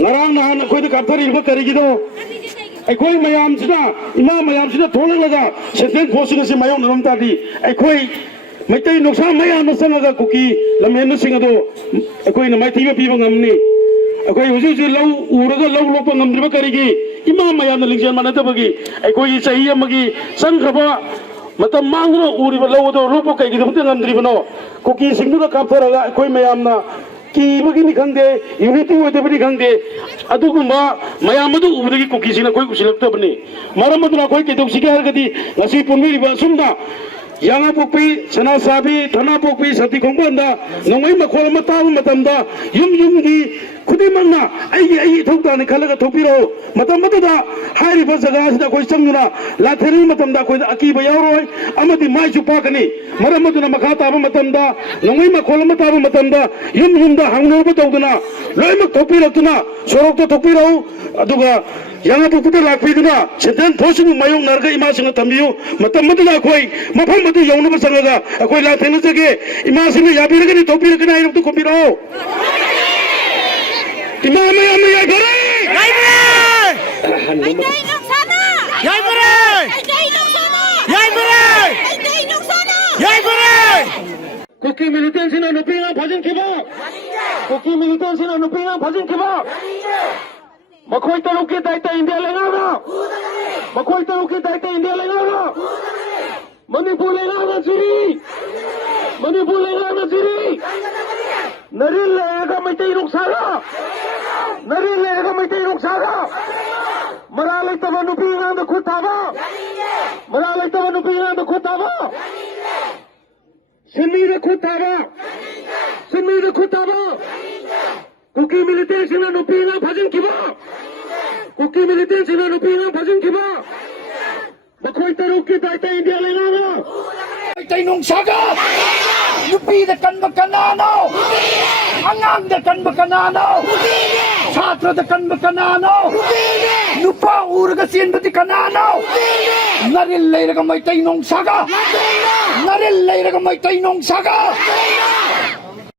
ngarang nahan akhoi da kapthari ba karigi do akhoi mayam sina ima mayam sina tholaga senten phosina se mayong nam ta di akhoi maitai noksa mayam na sanga kuki lamen singa do akhoi na mai thiba piba ngamni akhoi huju ji lau uraga lau lopa ngamdriba karigi ima mayam na lingjan manata bagi akhoi sahi amagi sangkhaba matam mangro uriba lau do lopa kai gi dum ngamdribano kuki singdu da kaptharaga akhoi mayam na ki bagini khangde unity oidabani khangde adugumba mayam adu ubudagi kokisina koi kusilaktabani maram aduna koi kedoksige hargadi ngasi punmiriba sumda yanga pokpi sana sabi thana pokpi sati khongbanda nongai makhol matabu matamda yum di khudimangna ai thokta ni khalaga thopiro matam matada hairiba jaga sida koi sanguna la theri matamda koi akiba yauroi amadi mai chupa kani maram aduna makha tabu matamda nongai makhol matabu matamda yumda hangnoba tawduna loimak thopiratuna sorokta thopiro aduga yanga pokputa lakpiduna senten thosingu mayong narga ima singa tambiyu matam matada koi mafam madu yaunaba sangaga akoi la thena jage ima singa yabiragani thopiragani airuktu kompiro ima mayam yai bare Maitai Noksana! Yai bare! Maitai Noksana! Yai bare! Maitai Noksana! Yai bare! Kuki militant sina nupinga bhajan kiba Kuki militant sina nupinga bhajan kiba Makhoi taluki daita India lengaga Makhoi taluki daita India lengaga Manipur lengaga jiri Manipur lengaga jiri Naril lega maitai nuksaga Naril lega maitai nuksaga Maralai tava nupinga da khutaba Maralai tava nupinga da khutaba Sinira khutaba Sinira khutaba Kuki militant sina nupinga bhajan kiba Kuki militant sina nupinga bhajan kiba Makhoi taluki daita India lengaga Maitai nungsaga! Nupi da kanba kanano! Angang da kanba kanano! Chatra da kanba kanano! Nupa uraga sinbati kanano! Naril layraga maitai nungsaga! Naril layraga maitai nungsaga!